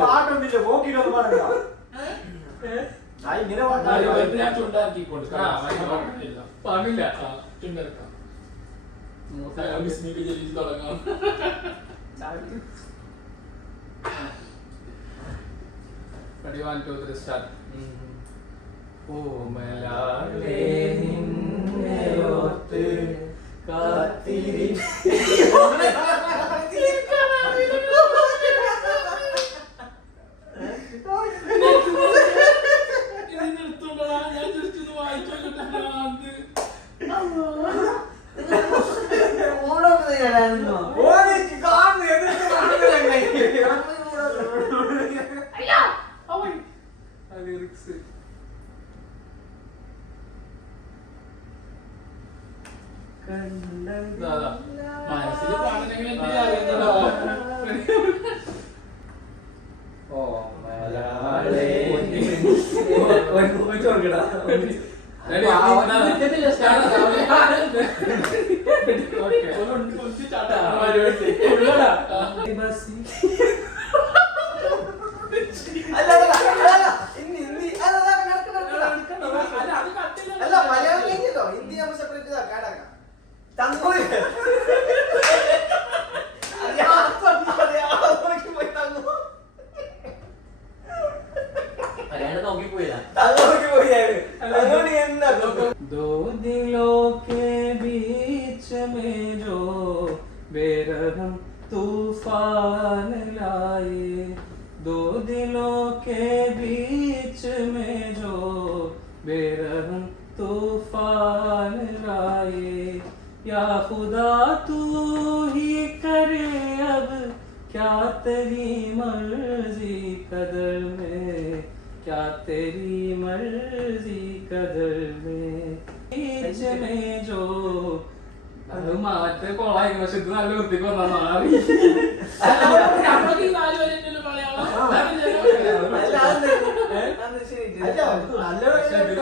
പാട്ടൊന്നില്ല പോക്കിട്ടൊന്നും പറഞ്ഞ ഇങ്ങനെ ഞാൻ ചുണ്ടാക്കിക്കൊണ്ട് പാടില്ല ചുണ്ടെടുക്കാം തുടങ്ങാം. Ready, 1, 2, 3, start. ഓമലാലേ നിന്നെയോർത്ത് മനസ്സിൽ പാടണമെങ്കിൽ दो दिलों के बीच में जो बेरहम तूफान लाए, दो दिलों के बीच में जो बेरहम तूफान लाए, या खुदा तू ही करे अब क्या तेरी मर्जी कदर में, क्या तेरी मर्जी कदर में, बीच में जो അത് മാറ്റേ കൊളായി പക്ഷെ ഇത് നല്ല വൃത്തിക്ക് വന്നാൽ മാറി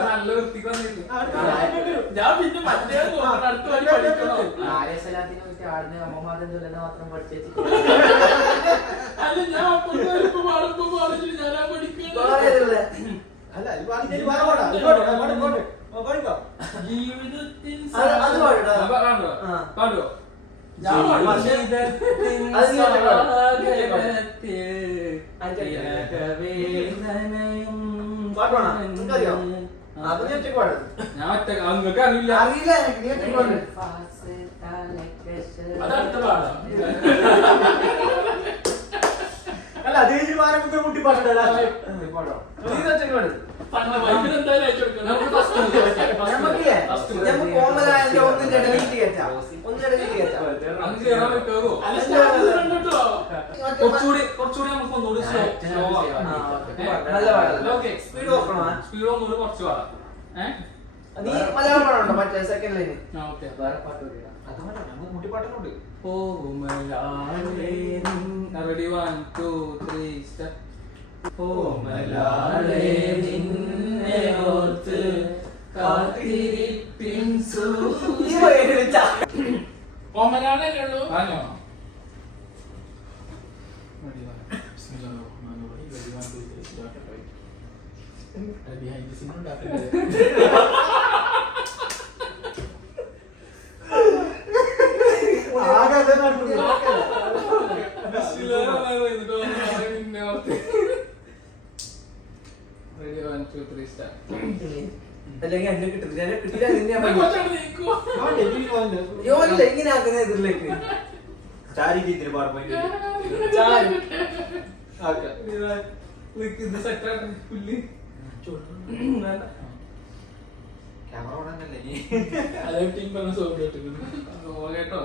നല്ല വൃത്തിക്ക് വന്നില്ല. ഞാൻ പിന്നെ മറ്റേ അടുത്ത വഴി പഠിക്കണോ അല്ല ഞാൻ പാടുമ്പോ പാടിച്ചിട്ട് ഞാനാ പഠിക്കണോ ജീവിതത്തിൽ പാടുവോ ഞാൻ ഒറ്റ നിങ്ങൾക്ക് അറിയില്ല അതടുത്ത പാടാ അല്ല അത് കുട്ടി പാടോ കുറച്ചുകൂടി നമുക്ക് ഒന്നുകൂടി സ്പീഡ് ഒന്നുകൂടി കുറച്ച് പാടാം. നീ മലയാളം പാടുണ്ടോ മറ്റേ സെക്കൻഡ് ലൈന്? മുട്ടിപ്പാട്ടുണ്ട്. Ready 1, 2, 3 start. ഓമലാളെ നിന്നെ ഓർത്ത് കാത്തിരിപ്പിൻ ഓമലാളല്ലേ ഉള്ളൂ. ആണോ? അല്ലെങ്കിൽ എന്നെ കിട്ടില്ല എങ്ങനെ ആക്കുന്ന ഇതിലേക്ക് കേട്ടോ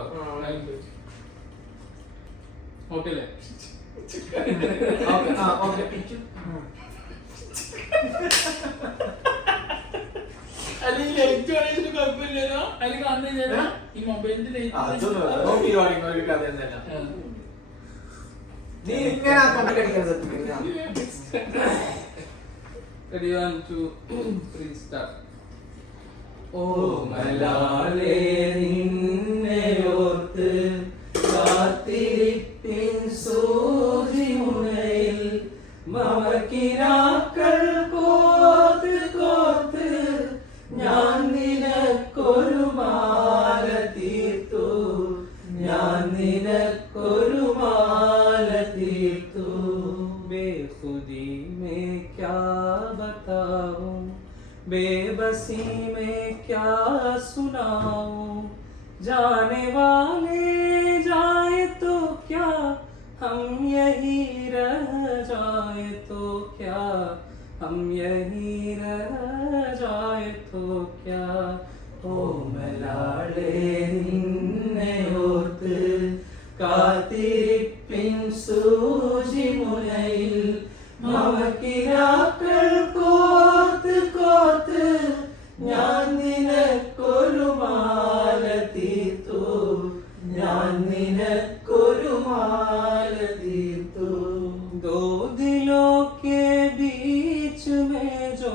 ഓക്കെ അല്ലെങ്കിൽ ലൈറ്റ് കാണിച്ചിട്ട് കുഴപ്പമില്ലല്ലോ. അല്ലെങ്കിൽ അന്ന് ഈ മൊബൈലിന്റെ ലൈറ്റ് റെഡി 1, 2, 3 സ്റ്റാർട്ട്. ഓമലാളെ നിന്നെ ഓർത്ത് കാത്തിരിപ്പിൻ സൂചിമുനയിൽ മമക്കിനാക്കൾ കോത്ത് കോത്ത് ഞാൻ നിനക്കൊരു മാല തീർത്തു ഞാൻ നിനക്കൊരു മാല തീർത്തു ബേഖുദി മേ ക്യാ ബതാऊं बेबसी में क्या सुनाऊं जाने वाले जाए तो क्या हम यही रह जाए तो क्या हम यही रह जाए तो क्या ओ मलाले निन्ने ओर्ത്ത് കാത്തിരിപ്പിൻ സൂചിമുനയിൽ മമക്കിനാക്കൾ കോർത്ത് കോർത്ത് ഞാൻ നിനക്കൊരു മാല തീർത്തു ഞാൻ നിനക്കൊരു മാല തീർത്തു ദോ ദിലോ കെ ബീച്ച് മേ ജോ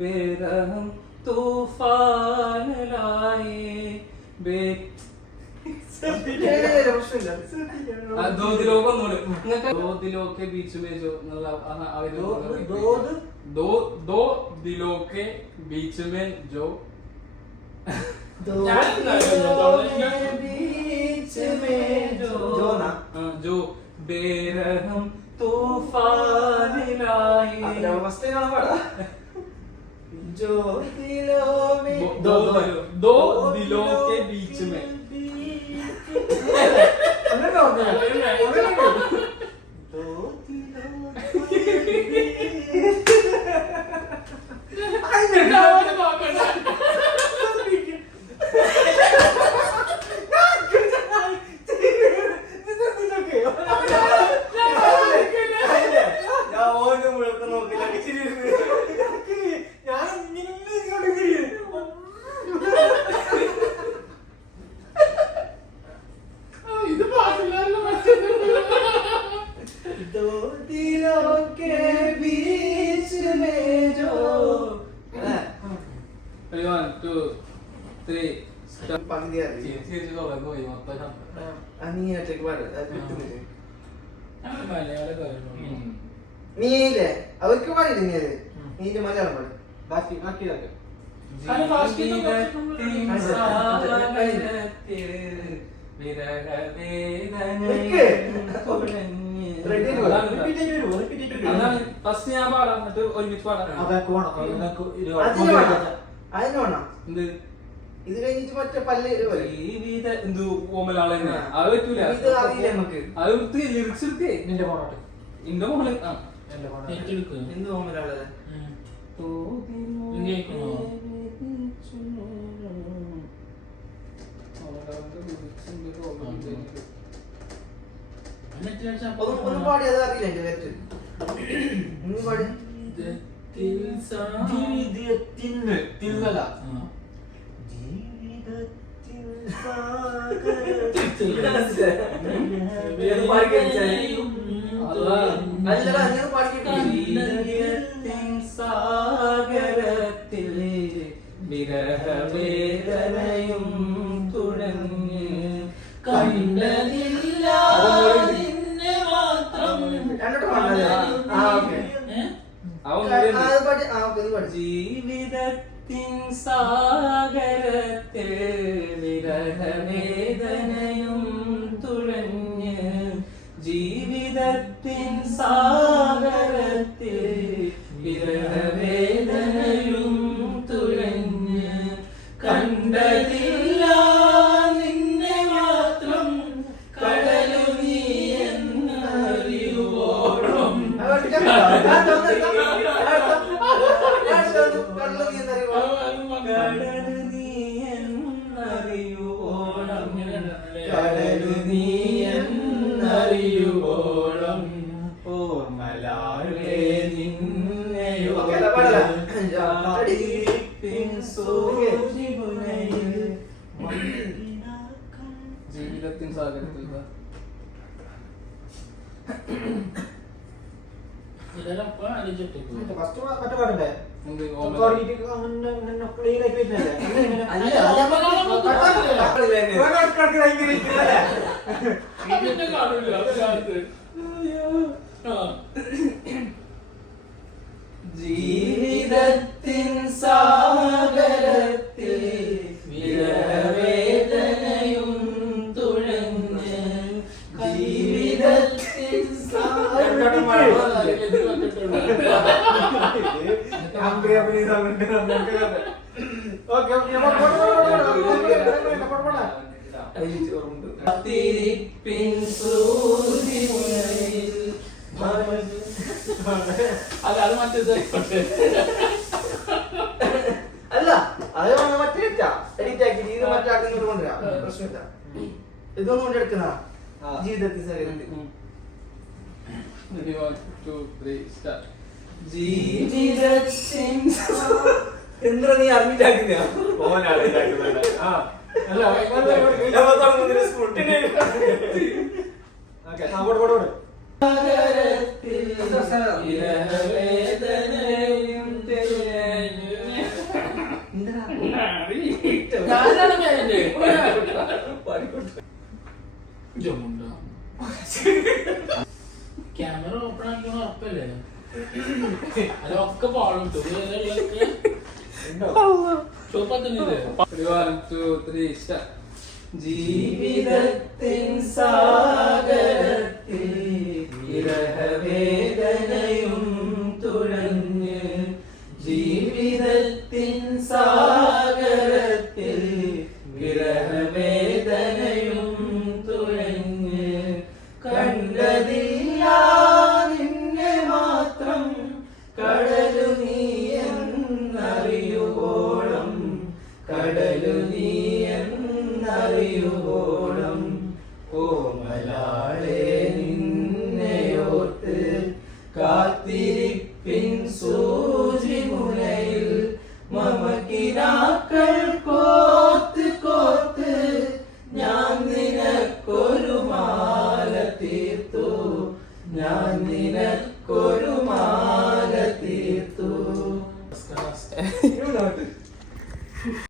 ബേറഹം തൂഫാൻ ലായേ ബേ दो दिलों को नोड़े दो दिलों के बीच में जो मतलब दो दो दिलों के बीच में जो बीच में जो बेरहम तूफान लाए जो दिलों में दो दिलों के बीच में നീയില്ലേ അവർക്ക് പാടില്ല നീ മലയാളം പാടി ബാക്കി ബാക്കി ഫസ്റ്റ് ഞാൻ പാടാം എന്നിട്ട് ഒരുമിച്ച് പാടാം അതിനോണോ എന്ത് ഇത് കഴിഞ്ഞിട്ട് മറ്റേ പല്ല് ജീവിത എന്തു ഓമലാളെ അത് പറ്റൂല നമുക്ക് അത് എടുത്ത് ലിറിക്സ് എടുത്തേ നിന്റെ മോണോട്ട് എന്റെ മോള് എന്ത് ഓമലാളെ ഒന്ന് പാടി അത് അറിയില്ല എന്റെ പേര് ഒന്ന് പാടി സാഗരത്തിൽ വിരഹവേദനയും തുഴഞ്ഞ് കണ്ടതില്ല നിന്നെ മാത്രം ജീവിതത്തിൻ സാഗരത്തിൽ വിരഹവേദനയും തുഴഞ്ഞ് ജീവിതത്തിൻ സാഗരത്തിൽ വിരഹവേദനയും തുഴഞ്ഞ് കണ്ടതില്ല നിന്നെ മാത്രം കടലു നീ എന്നറിയുവോളം കടലു നീ എന്നറിയുവോളം കടലു നീ എന്നറിയുവോളം ഓർമ്മലാളേ നിന്നെയോ ജീവിതത്തിൻ സാഗരത്തിൽ ഇതിലപ്പോ ആലോചിച്ചിട്ടേക്കു. ഫസ്റ്റ് മറ്റേ പാടണ്ടേ എന്ത് തുടങ്ങിയിട്ട് അങ്ങനെ ഇങ്ങനെ ക്ലീൻ ആക്കി വരുന്നല്ലേ അല്ല, അതിന്റെ കാണില്ല അത് കാലത്ത്. ആ. ജീവിതത്തിൻ സാഗരത്തിൽ വിരവേദനയും തുഴഞ്ഞ് ജീവിതത്തിൻ കാത്തിരിപ്പിൻ സൂര്യമുനയിൽ അത് മറ്റേത് അല്ല അത് മറ്റേ എഡിറ്റ് ആക്കി ഇത് മറ്റേ ആക്കുന്നോട് കൊണ്ടുവരാം പ്രശ്നമില്ല. ഇതൊന്നും കൊണ്ടെടുക്കുന്ന ജീവിതത്തിൽ സാഗരത്തിൽ ജീവിതത്തിൻ എന്താ നീ അറിഞ്ഞിട്ടാക്കുന്ന ഞാനാണ് പേര് ക്യാമറ ഓപ്പൺ ആക്കിയ ഉറപ്പല്ലേ അതൊക്കെ പാടുണ്ടോ ചോപ്പത്തുന്നില്ലേ ജീവിതത്തിൻ സാഗരത്തിൽ വിരഹവേദനയും തുഴഞ്ഞ് ജീവിതത്തിൻ സാഗരത്തിൽ വിരഹവേദനയും തുഴഞ്ഞ് കണ്ടതില്ല നിന്നെ മാത്രം കടലു നീ എന്നറിയുവോളം കടലു നീ എന്നറിയുവോളം കോമലാളെ നിന്നെയോർത്ത് കാത്തിരിപ്പിൻ സൂചിമുനയിൽ മമകിനാക്കൾ കോത്ത് കോത്ത് ഞാൻ നിനക്കൊരു മാല തീർത്തു ഞാൻ നിനക്കൊരു മാല തീർത്തു